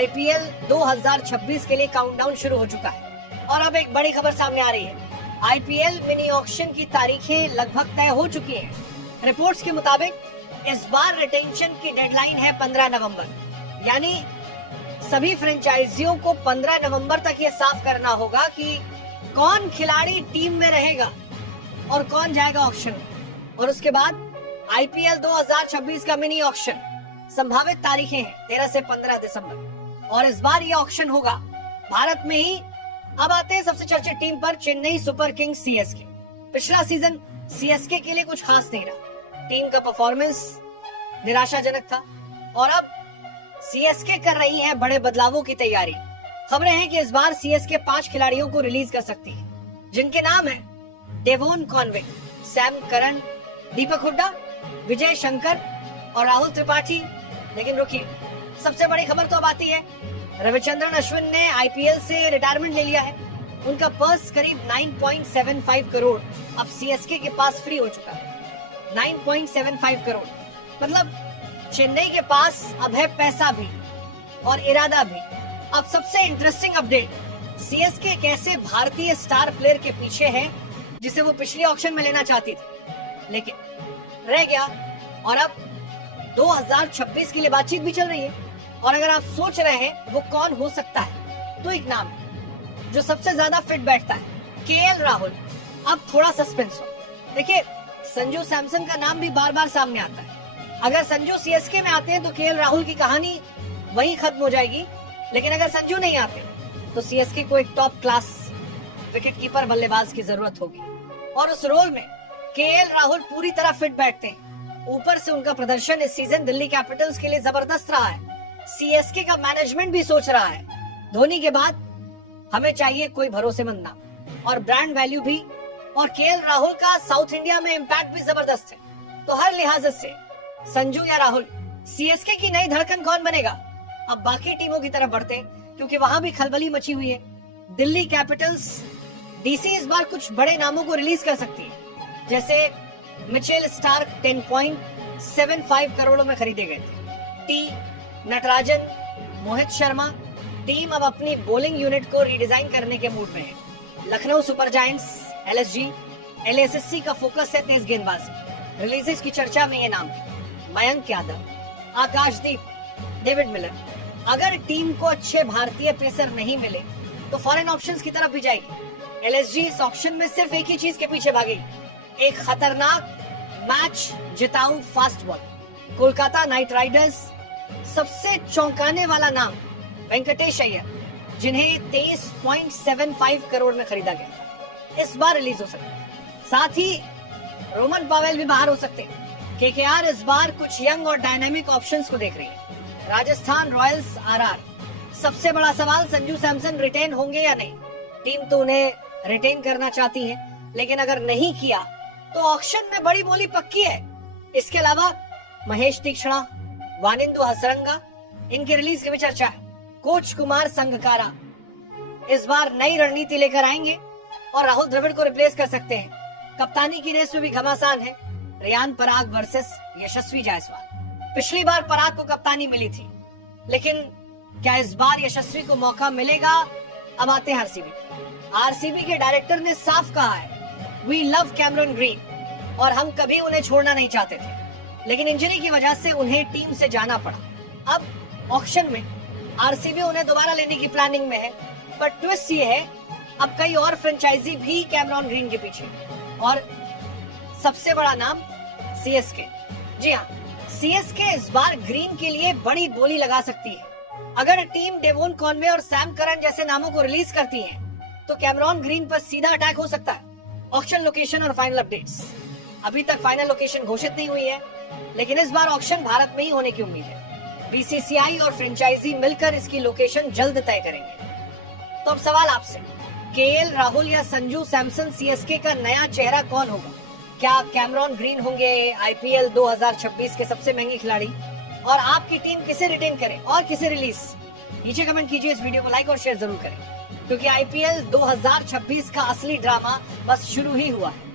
IPL 2026 के लिए countdown शुरू हो चुका है और अब एक बड़ी खबर सामने आ रही है। आईपीएल मिनी ऑक्शन की तारीखें लगभग तय हो चुकी हैं। रिपोर्ट्स के मुताबिक इस बार रिटेंशन की डेडलाइन है 15 नवंबर, यानी सभी फ्रेंचाइजियों को 15 नवंबर तक ये साफ करना होगा कि कौन खिलाड़ी टीम में रहेगा और कौन जाएगा ऑक्शन में। और उसके बाद आईपीएल 2026 का मिनी ऑक्शन, संभावित तारीखें हैं 13 से 15 दिसंबर, और इस बार ये ऑक्शन होगा भारत में ही। अब आते हैं सबसे चर्चित टीम पर, चेन्नई सुपर किंग्स सीएसके। पिछला सीजन सीएसके के लिए कुछ खास नहीं रहा, टीम का परफॉर्मेंस निराशाजनक था और अब सीएसके कर रही है बड़े बदलावों की तैयारी। खबरें हैं कि इस बार सीएसके 5 खिलाड़ियों को रिलीज कर सकती है, जिनके नाम है डेवोन कॉनवे, सैम करन, दीपक हुड्डा, विजय शंकर और राहुल त्रिपाठी। लेकिन रुकिए, सबसे बड़ी खबर तो अब आती है, रविचंद्रन अश्विन ने आईपीएल से रिटायरमेंट ले लिया है। उनका पर्स करीब 9.75 करोड़ अब सीएसके के पास फ्री हो चुका है। 9.75 करोड़ मतलब चेन्नई के पास अब है पैसा भी और इरादा भी। अब सबसे इंटरेस्टिंग अपडेट, सीएसके एक ऐसे भारतीय स्टार प्लेयर के पीछे है जिसे वो पिछले ऑक्शन में लेना चाहती थी, लेकिन रह गया। और अब 2026 के लिए बातचीत भी चल रही है। और अगर आप सोच रहे हैं वो कौन हो सकता है, तो एक नाम है जो सबसे ज्यादा फिट बैठता है, केएल राहुल। अब थोड़ा सस्पेंस हो। देखिए, संजू सैमसन का नाम भी बार बार सामने आता है। अगर संजू सीएसके में आते हैं तो केएल राहुल की कहानी वहीं खत्म हो जाएगी, लेकिन अगर संजू नहीं आते तो सीएसके को एक टॉप क्लास विकेटकीपर बल्लेबाज की जरूरत होगी, और उस रोल में केएल राहुल पूरी तरह फिट बैठते हैं। ऊपर से उनका प्रदर्शन इस सीजन दिल्ली कैपिटल्स के लिए जबरदस्त रहा है। सीएसके का मैनेजमेंट भी सोच रहा है, धोनी के बाद हमें चाहिए कोई भरोसेमंद नाम, और ब्रांड वैल्यू भी, और केएल राहुल का साउथ इंडिया में इम्पैक्ट भी जबरदस्त है। तो हर लिहाज से संजू या राहुल, सीएसके की नई धड़कन कौन बनेगा? अब बाकी टीमों की तरफ बढ़ते हैं, क्योंकि वहां भी खलबली मची हुई है। दिल्ली कैपिटल्स डीसी इस बार कुछ बड़े नामों को रिलीज कर सकती है, जैसे मिचेल स्टार्क 10.75 करोड़ों में खरीदे गए थे। टी नटराजन, मोहित शर्मा। टीम अब अपनी बॉलिंग यूनिट को रीडिजाइन करने के मूड में है। लखनऊ सुपर जायंट्स, एलएसजी, एलएसएससी का फोकस है तेज गेंदबाजी। रिलीजेस की चर्चा में ये नाम है मयंक यादव, आकाशदीप, डेविड मिलर। अगर टीम को अच्छे भारतीय पेसर नहीं मिले तो फॉरेन ऑप्शंस की तरफ भी जाएगी। एलएसजी इस ऑप्शन में सिर्फ एक ही चीज के पीछे भागेगी, एक खतरनाक मैच जिताऊ fast ball. Kolkata Knight Riders, सबसे चौंकाने वाला नाम वेंकटेश अय्यर, जिन्हें 23.75 करोड़ में खरीदा गया, इस बार रिलीज हो सकते हैं। साथ ही रोमन पावेल भी बाहर हो सकते हैं। केकेआर इस बार कुछ यंग और डायनामिक ऑप्शंस को देख रही है। Rajasthan Royals, RR. सबसे बड़ा सवाल, संजू सैमसन रिटेन होंगे या नहीं? टीम तो उन्हें रिटेन करना चाहती है, लेकिन अगर नहीं किया तो ऑक्शन में बड़ी बोली पक्की है। इसके अलावा महेश तीक्ष्णा, वानिंदु हसरंगा, इनकी रिलीज की भी चर्चा है। कोच कुमार संगकारा इस बार नई रणनीति लेकर आएंगे और राहुल द्रविड़ को रिप्लेस कर सकते हैं। कप्तानी की रेस में भी घमासान है, रियान पराग वर्सेस यशस्वी जायसवाल। पिछली बार पराग को कप्तानी मिली थी, लेकिन क्या इस बार यशस्वी को मौका मिलेगा? अब आते हैं आरसीबी के डायरेक्टर ने साफ कहा है, वी लव कैमरन ग्रीन, और हम कभी उन्हें छोड़ना नहीं चाहते थे, लेकिन इंजरी की वजह से उन्हें टीम से जाना पड़ा। अब ऑक्शन में आरसीबी उन्हें दोबारा लेने की प्लानिंग में है, पर ट्विस्ट ये है, अब कई और फ्रेंचाइजी भी कैमरन ग्रीन के पीछे, और सबसे बड़ा नाम सीएसके। जी हाँ, सीएसके इस बार ग्रीन के लिए बड़ी बोली लगा सकती है। अगर टीम डेवोन कॉनवे और सैम करन जैसे नामों को रिलीज करती है तो कैमरन ग्रीन पर सीधा अटैक हो सकता है। ऑक्शन लोकेशन और फाइनल अपडेट्स, अभी तक फाइनल लोकेशन घोषित नहीं हुई है, लेकिन इस बार ऑक्शन भारत में ही होने की उम्मीद है। बीसीसीआई और फ्रेंचाइजी मिलकर इसकी लोकेशन जल्द तय करेंगे। तो अब सवाल आपसे, केएल राहुल या संजू सैमसन सीएसके का नया चेहरा कौन होगा? क्या कैमरन ग्रीन होंगे आईपीएल 2026 के सबसे महंगे खिलाड़ी? और आपकी टीम किसे रिटेन करे और किसे रिलीज? नीचे कमेंट कीजिए, इस वीडियो को लाइक और शेयर जरूर करें, क्योंकि आईपीएल 2026 का असली ड्रामा बस शुरू ही हुआ है।